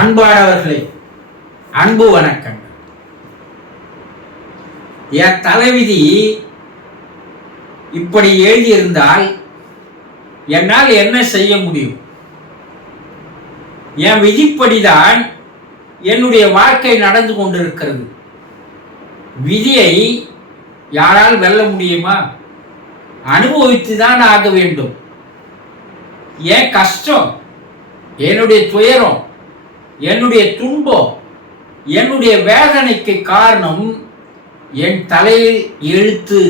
அன்பானவர்களே, அன்பு வணக்கம். என் தலைவிதி இப்படி எழுதியிருந்தால் என்னால் என்ன செய்ய முடியும்? என் விதிப்படிதான் என்னுடைய வாழ்க்கை நடந்து கொண்டிருக்கிறது. விதியை யாரால் வெல்ல முடியுமா? அனுபவித்துதான் ஆக வேண்டும். என் கஷ்டம், என்னுடைய துயரம், என்னுடைய துன்பம், என்னுடைய வேதனைக்கு காரணம் என் தலையில் எழுத்து.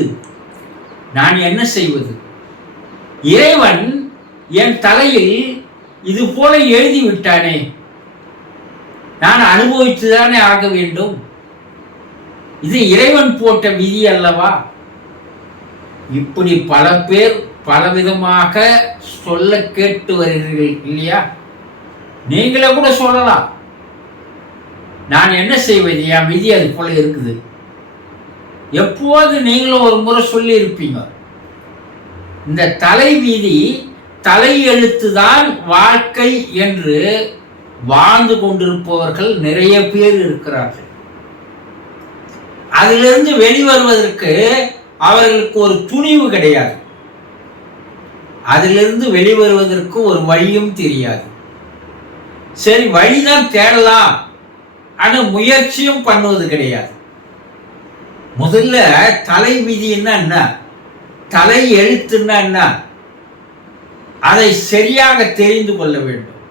நான் என்ன செய்வது? இறைவன் என் தலையில் இது போல எழுதி விட்டானே, நான் அனுபவித்துதானே ஆக வேண்டும். இது இறைவன் போட்ட விதி அல்லவா? இப்படி பல பேர் பலவிதமாக சொல்ல கேட்டு வருகிறீர்கள் இல்லையா? நீங்களே கூட சொல்லலாம், நான் என்ன செய்வது, என் விதி அது போல இருக்குது. எப்போது நீங்களும் ஒரு முறை சொல்லி இருப்பீங்க, இந்த தலை விதி தலை எழுத்துதான் வாழ்க்கை என்று வாழ்ந்து கொண்டிருப்பவர்கள் நிறைய பேர் இருக்கிறார்கள். அதிலிருந்து வெளிவருவதற்கு அவர்களுக்கு ஒரு துணிவு கிடையாது. அதிலிருந்து வெளிவருவதற்கு ஒரு வழியும் தெரியாது. சரி, வழிதான் தேடலாம், ஆனா முயற்சியும் பண்ணுவது கிடையாது. முதல்ல தலை விதின்னா என்ன, தலை எழுத்துன்னா என்ன, அதை சரியாக தெரிந்து கொள்ள வேண்டும்.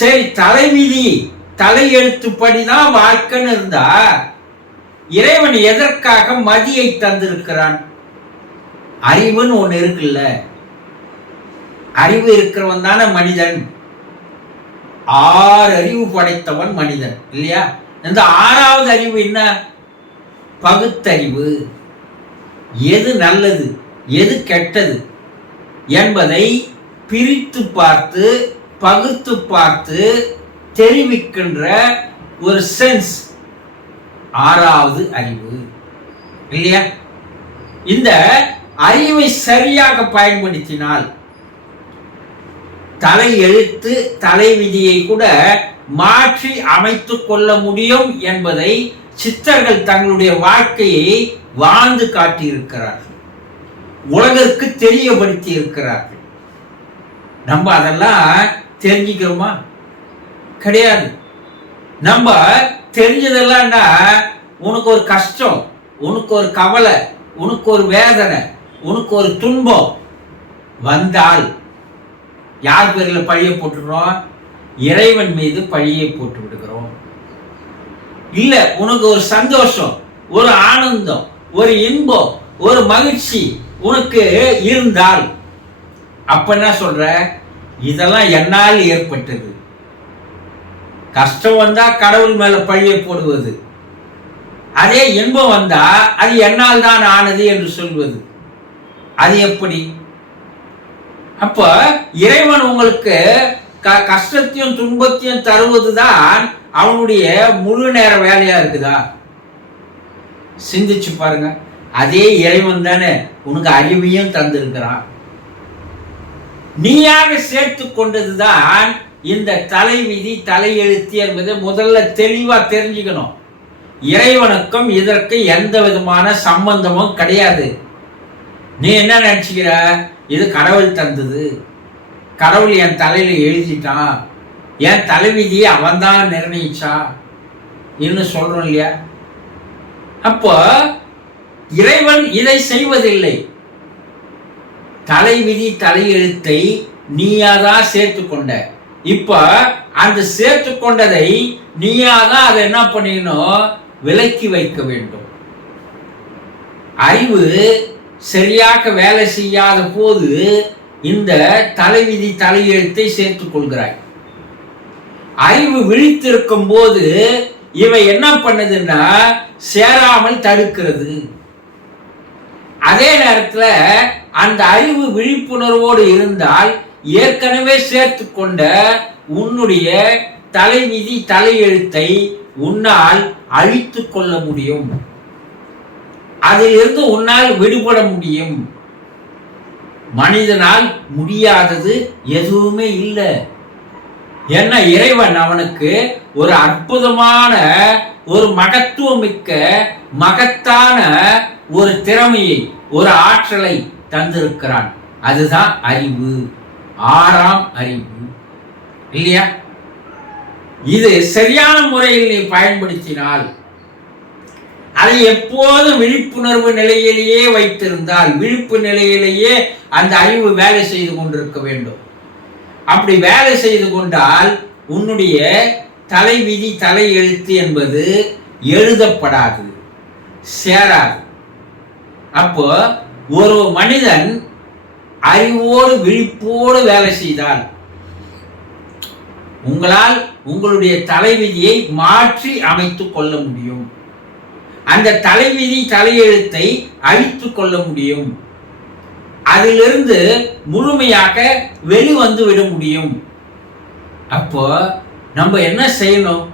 சரி, தலை விதி தலை எழுத்துப்படிதான் வாழ்க்கைன்னு இருந்தா இறைவன் எதற்காக மதியை தந்திருக்கிறான்? அறிவுன்னு ஒண்ணு இருக்குல்ல, அறிவு இருக்கிறவன் தானே மனிதன். 6 அறிவு படைத்தவன் மனிதன் இல்லையா? இந்த 6வது அறிவு என்ன? பகுத்தறிவு. எது நல்லது, எது கெட்டது என்பதை பிரித்து பார்த்து பகுத்து பார்த்து தெரிவிக்கின்ற ஒரு சென்ஸ் 6வது அறிவு இல்லையா? இந்த அறிவை சரியாக பயன்படுத்தினால் தலை எழுத்து தலை விதியை கூட மாற்றி அமைத்துக் கொள்ள முடியும் என்பதை சித்தர்கள் தங்களுடைய வாழ்க்கையை வாழ்ந்து காட்டியிருக்கிறார்கள், உலகிற்கு தெரியப்படுத்தி இருக்கிறார்கள். நம்ம அதெல்லாம் தெரிஞ்சுக்கிறோமா? கிடையாது. நம்ம தெரிஞ்சதெல்லாம்னா, உனக்கு ஒரு கஷ்டம், உனக்கு ஒரு கவலை, உனக்கு ஒரு வேதனை, உனக்கு ஒரு துன்பம் வந்தால் யார் பேர்ல பழிய போட்டுக்கிறோம்? இறைவன் மீது பழியை போட்டு விடுகிறோம். இல்ல, உனக்கு ஒரு சந்தோஷம், ஒரு ஆனந்தம், ஒரு இன்பம், ஒரு மகிழ்ச்சி உனக்கு இருந்தால் அப்ப என்ன சொல்ற? இதெல்லாம் என்னால் ஏற்பட்டது. கஷ்டம் வந்தா கடவுள் மேல பழியை போடுவது, அதே இன்பம் வந்தா அது என்னால் தான் ஆனது என்று சொல்வது, அது எப்படி? அப்ப இறைவன் உங்களுக்கு கஷ்டத்தையும் துன்பத்தையும் தருவதுதான் அவனுடைய முழு நேர வேலையா இருக்குதா? சிந்திச்சு பாருங்க. அதே இறைவன் தானே உனக்கு அறிவையும் தந்திருக்கிறான். நீயாக சேர்த்து கொண்டதுதான் இந்த தலை விதி தலை எழுத்து என்பதை முதல்ல தெளிவா தெரிஞ்சுக்கணும். இறைவனுக்கும் இதற்கு எந்த விதமான சம்பந்தமும் கிடையாது. நீ என்ன நினைச்சுக்கிற? இது கடவுள் தந்தது, கடவுள் என் தலையில எழுதிட்டான், என் தலைவிதியை அவன் தான் நிர்ணயிச்சா இன்னும் சொல்றோம் இல்லையா? அப்போ இறைவன் இதை செய்வதில்லை. தலைவிதி தலை எழுத்தை நீயாதான் சேர்த்து கொண்ட. இப்ப அந்த சேர்த்து கொண்டதை நீயாதான் அதை என்ன பண்ணிக்கணும்? விலக்கி வைக்க வேண்டும். அறிவு சரியாக வேலை செய்யாத போது இந்த தலைவிதி தலை எழுத்தை சேர்த்துக் கொள்கிறாய். அறிவு விழித்திருக்கும் போது இவை என்ன பண்ணுதுன்னா சேராமல் தடுக்கிறது. அதே நேரத்துல அந்த அறிவு விழிப்புணர்வோடு இருந்தால் ஏற்கனவே சேர்த்து கொண்ட உன்னுடைய தலைவிதி தலை எழுத்தை உன்னால் அழித்து கொள்ள முடியும். அதிலிருந்து உன்னால் விடுபட முடியும். மனிதனால் முடியாதது எதுவுமே இல்லை. ஏன்னா இறைவன் அவனுக்கு ஒரு அற்புதமான ஒரு மகத்துவமிக்க மகத்தான ஒரு திறமையை ஒரு ஆற்றலை தந்திருக்கிறான். அதுதான் அறிவு, ஆறாம் அறிவு இல்லையா? இது சரியான முறையில் நீ பயன்படுத்தினால், அதை எப்போதும் விழிப்புணர்வு நிலையிலேயே வைத்திருந்தால், விழிப்பு நிலையிலேயே அந்த அறிவு வேலை செய்து கொண்டிருக்க வேண்டும். அப்படி வேலை செய்து கொண்டால் உன்னுடைய தலைவிதி தலை எழுத்து என்பது எழுதப்படாது, சேராது. அப்போ ஒரு மனிதன் அறிவோடு விழிப்போடு வேலை செய்தால் உங்களால் உங்களுடைய தலைவிதியை மாற்றி அமைத்துக் கொள்ள முடியும். அந்த தலைவிதி தலையெழுத்தை அழித்துக் கொள்ள முடியும். அதிலிருந்து முழுமையாக வெளிவந்து விட முடியும். அப்போ நம்ம என்ன செய்யணும்?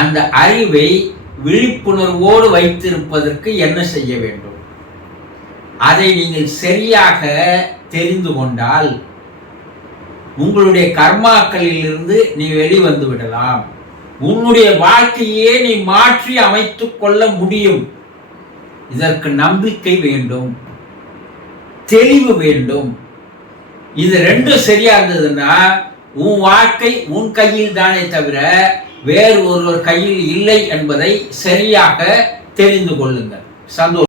அந்த அறிவை விழிப்புணர்வோடு வைத்திருப்பதற்கு என்ன செய்ய வேண்டும்? அதை நீங்கள் சரியாக தெரிந்து கொண்டால் உங்களுடைய கர்மாக்களில் இருந்து நீ வெளிவந்து விடலாம். உன்னுடைய வாழ்க்கையே நீ மாற்றி அமைத்துக் கொள்ள முடியும். இதற்கு நம்பிக்கை வேண்டும், தெளிவு வேண்டும். இது ரெண்டும் சரியா இருந்ததுன்னா உன் வாழ்க்கை உன் கையில் தானே தவிர வேறு ஒருவர் கையில் இல்லை என்பதை சரியாக தெரிந்து கொள்ளுங்கள். சந்தோஷம்.